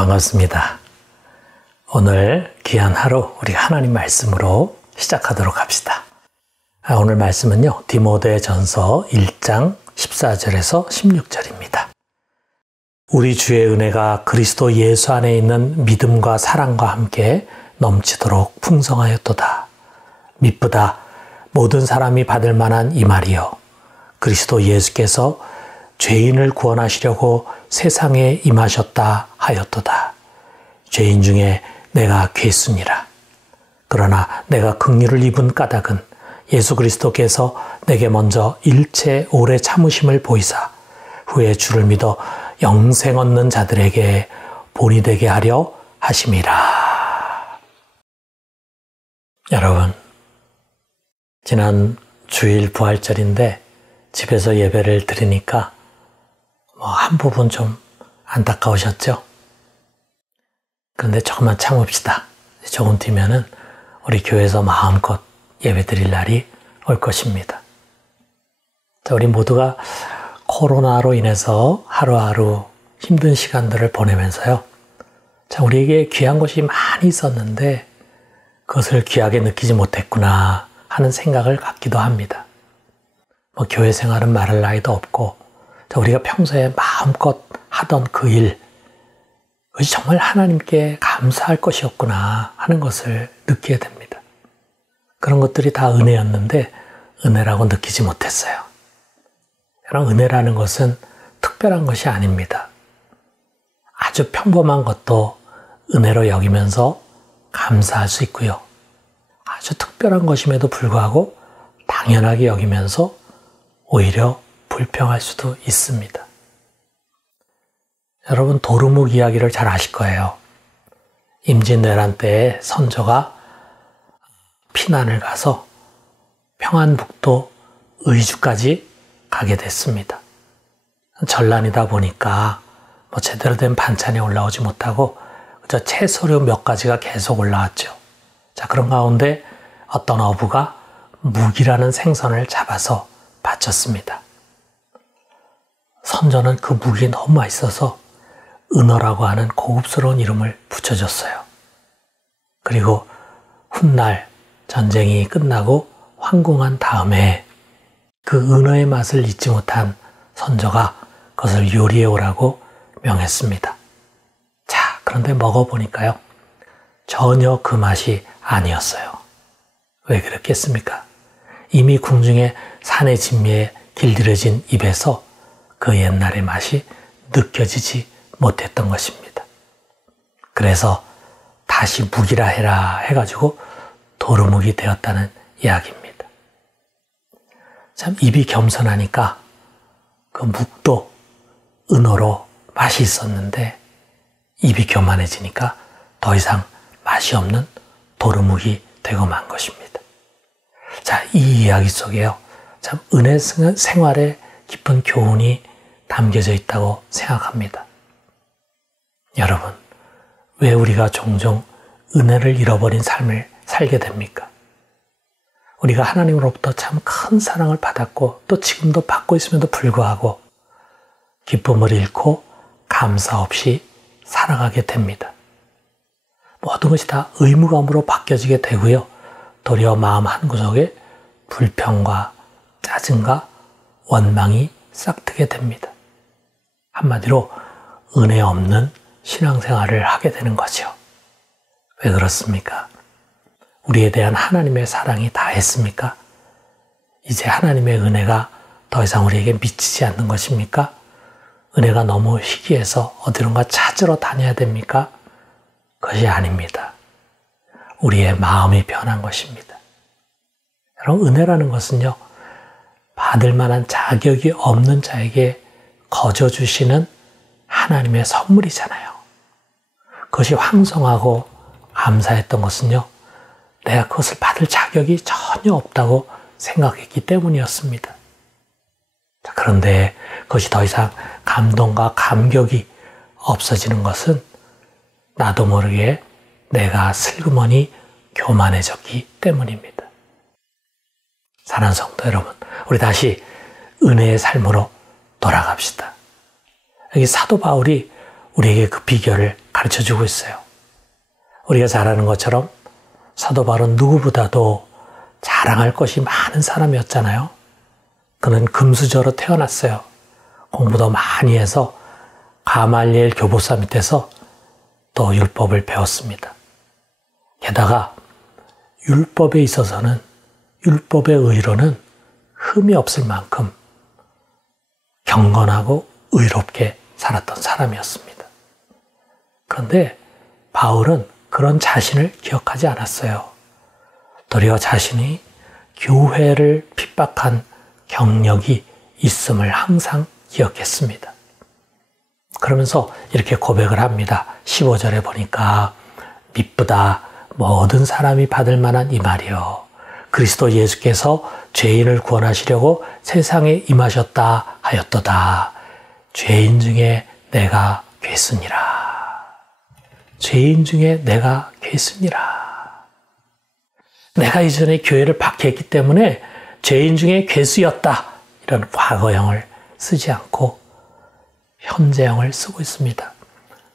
반갑습니다. 오늘 귀한 하루 우리 하나님 말씀으로 시작하도록 합시다. 오늘 말씀은요, 디모데전서 1장 14절에서 16절입니다. 우리 주의 은혜가 그리스도 예수 안에 있는 믿음과 사랑과 함께 넘치도록 풍성하였도다. 미쁘다 모든 사람이 받을 만한 이 말이요, 그리스도 예수께서 죄인을 구원하시려고 세상에 임하셨다 하였도다. 죄인 중에 내가 괴순이라. 그러나 내가 긍휼을 입은 까닭은 예수 그리스도께서 내게 먼저 일체 오래 참으심을 보이사 후에 주를 믿어 영생 얻는 자들에게 본이 되게 하려 하심이라. 여러분, 지난 주일 부활절인데 집에서 예배를 드리니까 한 부분 좀 안타까우셨죠? 그런데 조금만 참읍시다. 조금 뒤면은 우리 교회에서 마음껏 예배 드릴 날이 올 것입니다. 자, 우리 모두가 코로나로 인해서 하루하루 힘든 시간들을 보내면서요, 자, 우리에게 귀한 것이 많이 있었는데 그것을 귀하게 느끼지 못했구나 하는 생각을 갖기도 합니다. 교회 생활은 말할 나위도 없고, 우리가 평소에 마음껏 하던 그 일, 그것이 정말 하나님께 감사할 것이었구나 하는 것을 느끼게 됩니다. 그런 것들이 다 은혜였는데 은혜라고 느끼지 못했어요. 여러분, 은혜라는 것은 특별한 것이 아닙니다. 아주 평범한 것도 은혜로 여기면서 감사할 수 있고요, 아주 특별한 것임에도 불구하고 당연하게 여기면서 오히려 불평할 수도 있습니다. 여러분, 도루묵 이야기를 잘 아실 거예요. 임진왜란 때에 선조가 피난을 가서 평안북도 의주까지 가게 됐습니다. 전란이다 보니까 제대로 된 반찬이 올라오지 못하고 그저 채소류 몇 가지가 계속 올라왔죠. 자, 그런 가운데 어떤 어부가 묵이라는 생선을 잡아서 바쳤습니다. 선조는 그 묵이 너무 맛있어서 은어라고 하는 고급스러운 이름을 붙여줬어요. 그리고 훗날 전쟁이 끝나고 황궁한 다음에 그 은어의 맛을 잊지 못한 선조가 그것을 요리해 오라고 명했습니다. 자, 그런데 먹어보니까요, 전혀 그 맛이 아니었어요. 왜 그랬겠습니까? 이미 궁중의 산의 진미에 길들여진 입에서 그 옛날의 맛이 느껴지지 못했던 것입니다. 그래서 다시 묵이라 해라 해가지고 도루묵이 되었다는 이야기입니다. 참 입이 겸손하니까 그 묵도 은어로 맛이 있었는데 입이 교만해지니까 더 이상 맛이 없는 도루묵이 되고 만 것입니다. 자, 이 이야기 속에요, 참 은혜 생활에 깊은 교훈이 담겨져 있다고 생각합니다. 여러분, 왜 우리가 종종 은혜를 잃어버린 삶을 살게 됩니까? 우리가 하나님으로부터 참 큰 사랑을 받았고 또 지금도 받고 있음에도 불구하고 기쁨을 잃고 감사 없이 살아가게 됩니다. 모든 것이 다 의무감으로 바뀌어지게 되고요, 도리어 마음 한구석에 불평과 짜증과 원망이 싹트게 됩니다. 한마디로 은혜 없는 신앙생활을 하게 되는 거죠. 왜 그렇습니까? 우리에 대한 하나님의 사랑이 다 했습니까? 이제 하나님의 은혜가 더 이상 우리에게 미치지 않는 것입니까? 은혜가 너무 희귀해서 어디론가 찾으러 다녀야 됩니까? 그것이 아닙니다. 우리의 마음이 변한 것입니다. 여러분, 은혜라는 것은요, 받을 만한 자격이 없는 자에게 거저 주시는 하나님의 선물이잖아요. 그것이 황송하고 감사했던 것은요, 내가 그것을 받을 자격이 전혀 없다고 생각했기 때문이었습니다. 그런데 그것이 더 이상 감동과 감격이 없어지는 것은 나도 모르게 내가 슬그머니 교만해졌기 때문입니다. 사랑하는 성도 여러분, 우리 다시 은혜의 삶으로 돌아갑시다. 여기 사도 바울이 우리에게 그 비결을 가르쳐주고 있어요. 우리가 잘 아는 것처럼 사도 바울은 누구보다도 자랑할 것이 많은 사람이었잖아요. 그는 금수저로 태어났어요. 공부도 많이 해서 가말리엘 교보사 밑에서 또 율법을 배웠습니다. 게다가 율법에 있어서는, 율법의 의로는 흠이 없을 만큼 경건하고 의롭게 살았던 사람이었습니다. 그런데 바울은 그런 자신을 기억하지 않았어요. 도리어 자신이 교회를 핍박한 경력이 있음을 항상 기억했습니다. 그러면서 이렇게 고백을 합니다. 15절에 보니까 미쁘다 모든 사람이 받을 만한 이 말이요 그리스도 예수께서 죄인을 구원하시려고 세상에 임하셨다 하였도다. 죄인 중에 내가 괴순이라. 죄인 중에 내가 괴순이라. 내가 이전에 교회를 박해했기 때문에 죄인 중에 괴수였다. 이런 과거형을 쓰지 않고 현재형을 쓰고 있습니다.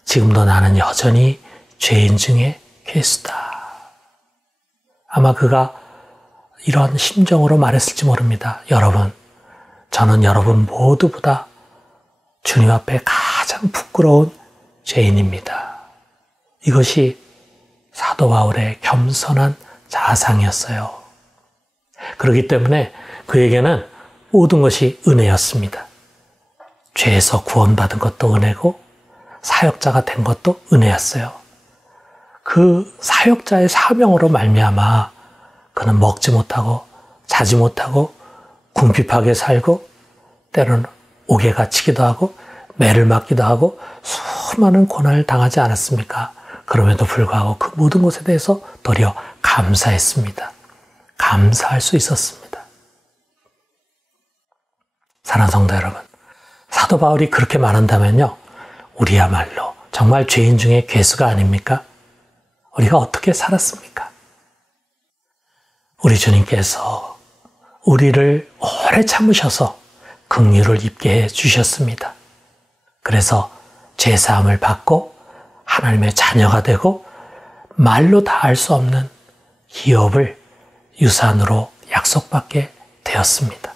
지금도 나는 여전히 죄인 중에 괴수다. 아마 그가 이런 심정으로 말했을지 모릅니다. 여러분, 저는 여러분 모두보다 주님 앞에 가장 부끄러운 죄인입니다. 이것이 사도 바울의 겸손한 자상이었어요. 그렇기 때문에 그에게는 모든 것이 은혜였습니다. 죄에서 구원받은 것도 은혜고 사역자가 된 것도 은혜였어요. 그 사역자의 사명으로 말미암아 그는 먹지 못하고 자지 못하고 궁핍하게 살고 때로는 옥에 갇히기도 하고 매를 맞기도 하고 수많은 고난을 당하지 않았습니까? 그럼에도 불구하고 그 모든 것에 대해서 도리어 감사했습니다. 감사할 수 있었습니다. 사랑하는 성도 여러분, 사도 바울이 그렇게 말한다면요, 우리야말로 정말 죄인 중에 괴수가 아닙니까? 우리가 어떻게 살았습니까? 우리 주님께서 우리를 오래 참으셔서 긍휼을 입게 해 주셨습니다. 그래서 죄사함을 받고 하나님의 자녀가 되고 말로 다 알 수 없는 기업을 유산으로 약속받게 되었습니다.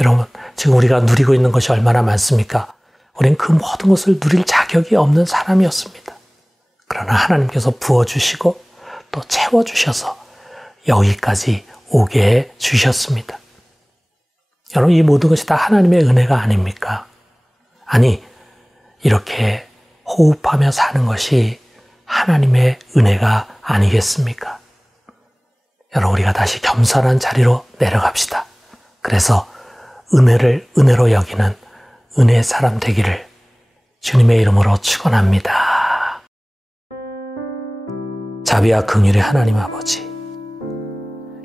여러분, 지금 우리가 누리고 있는 것이 얼마나 많습니까? 우린 그 모든 것을 누릴 자격이 없는 사람이었습니다. 그러나 하나님께서 부어주시고 또 채워주셔서 여기까지 오게 해 주셨습니다. 여러분, 이 모든 것이 다 하나님의 은혜가 아닙니까? 아니, 이렇게 호흡하며 사는 것이 하나님의 은혜가 아니겠습니까? 여러분, 우리가 다시 겸손한 자리로 내려갑시다. 그래서 은혜를 은혜로 여기는 은혜의 사람 되기를 주님의 이름으로 축원합니다. 자비와 긍휼의 하나님 아버지,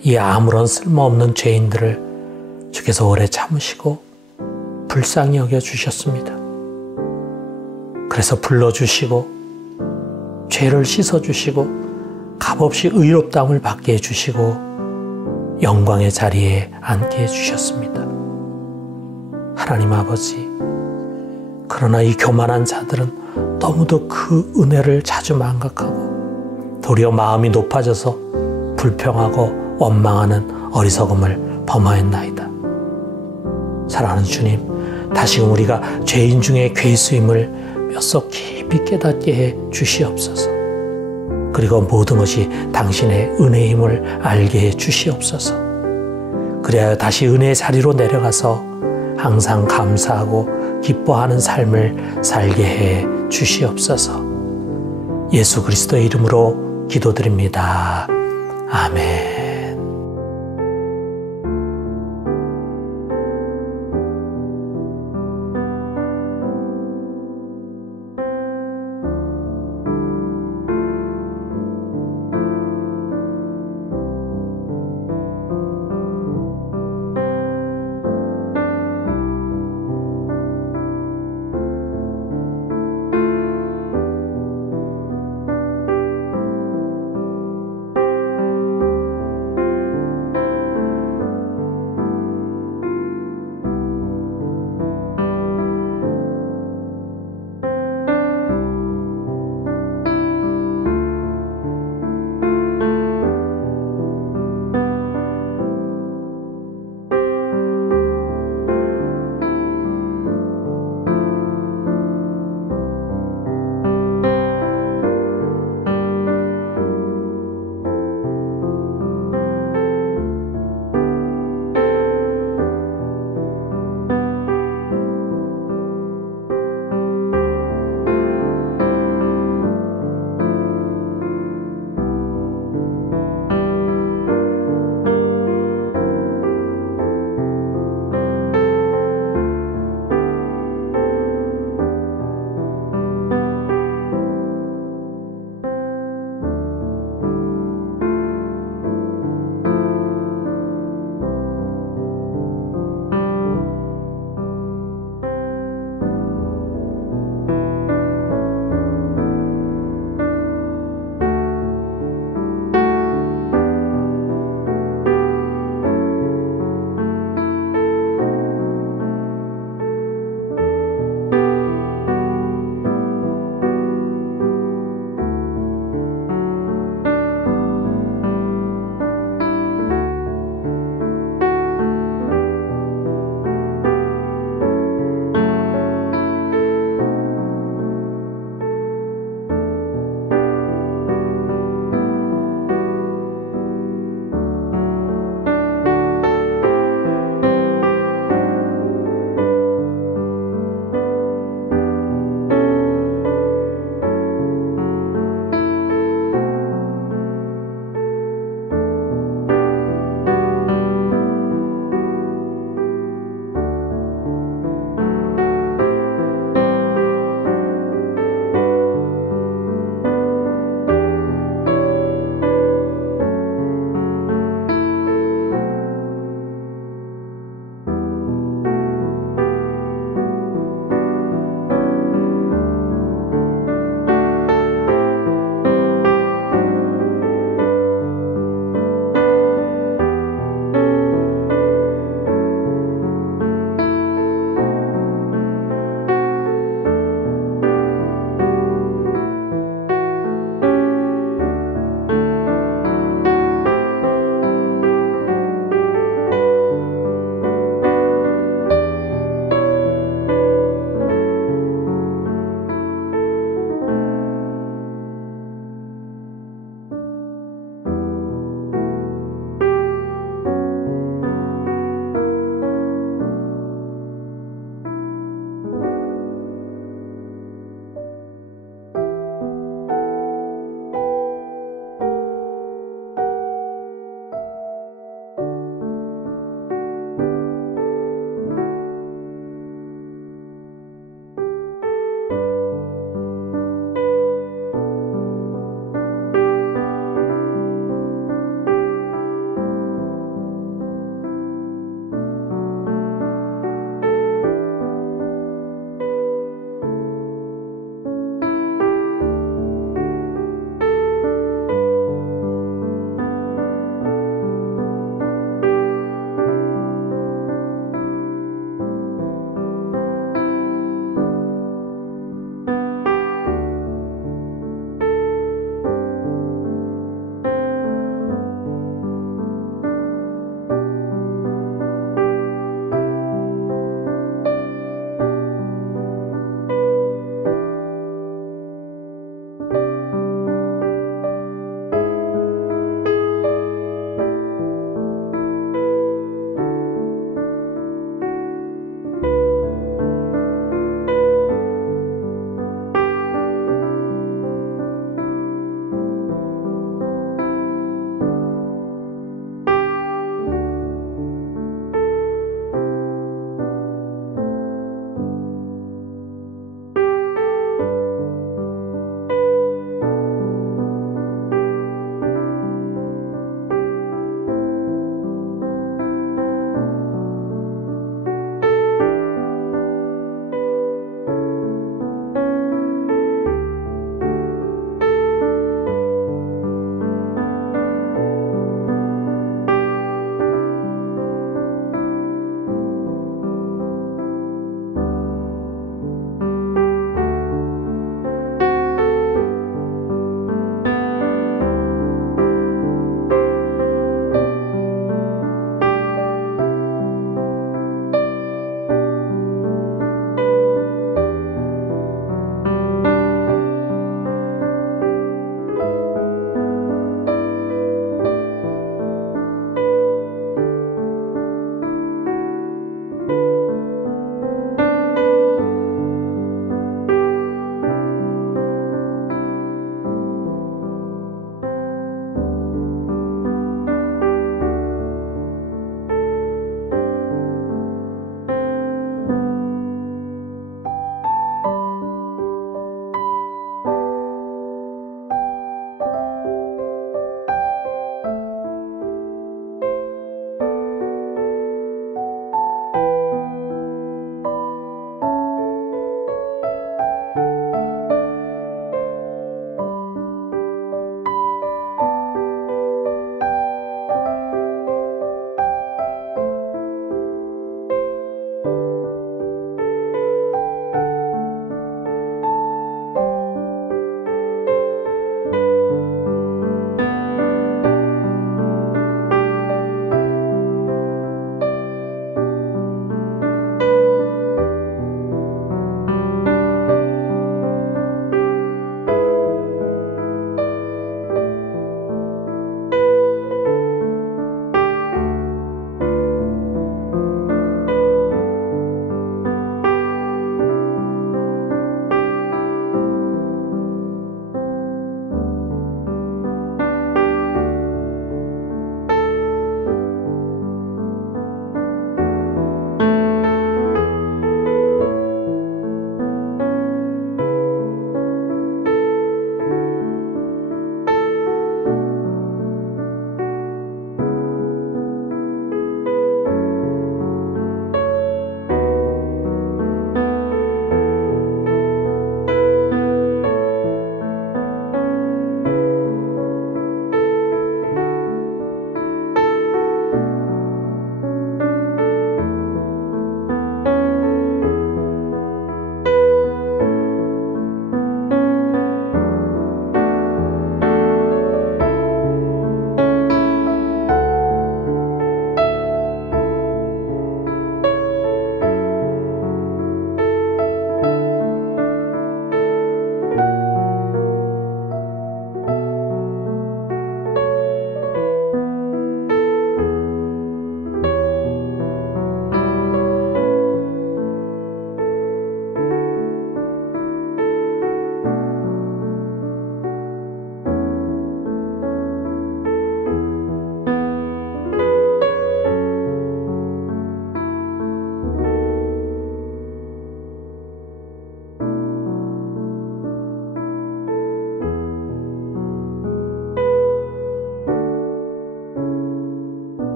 이 아무런 쓸모없는 죄인들을 주께서 오래 참으시고 불쌍히 여겨주셨습니다. 그래서 불러주시고 죄를 씻어주시고 값없이 의롭다함을 받게 해주시고 영광의 자리에 앉게 해주셨습니다. 하나님 아버지, 그러나 이 교만한 자들은 너무도 그 은혜를 자주 망각하고 도리어 마음이 높아져서 불평하고 원망하는 어리석음을 범하였나이다. 사랑하는 주님, 다시금 우리가 죄인 중에 괴수임을 뼛속 깊이 깨닫게 해 주시옵소서. 그리고 모든 것이 당신의 은혜임을 알게 해 주시옵소서. 그래야 다시 은혜의 자리로 내려가서 항상 감사하고 기뻐하는 삶을 살게 해 주시옵소서. 예수 그리스도의 이름으로 기도드립니다. 아멘.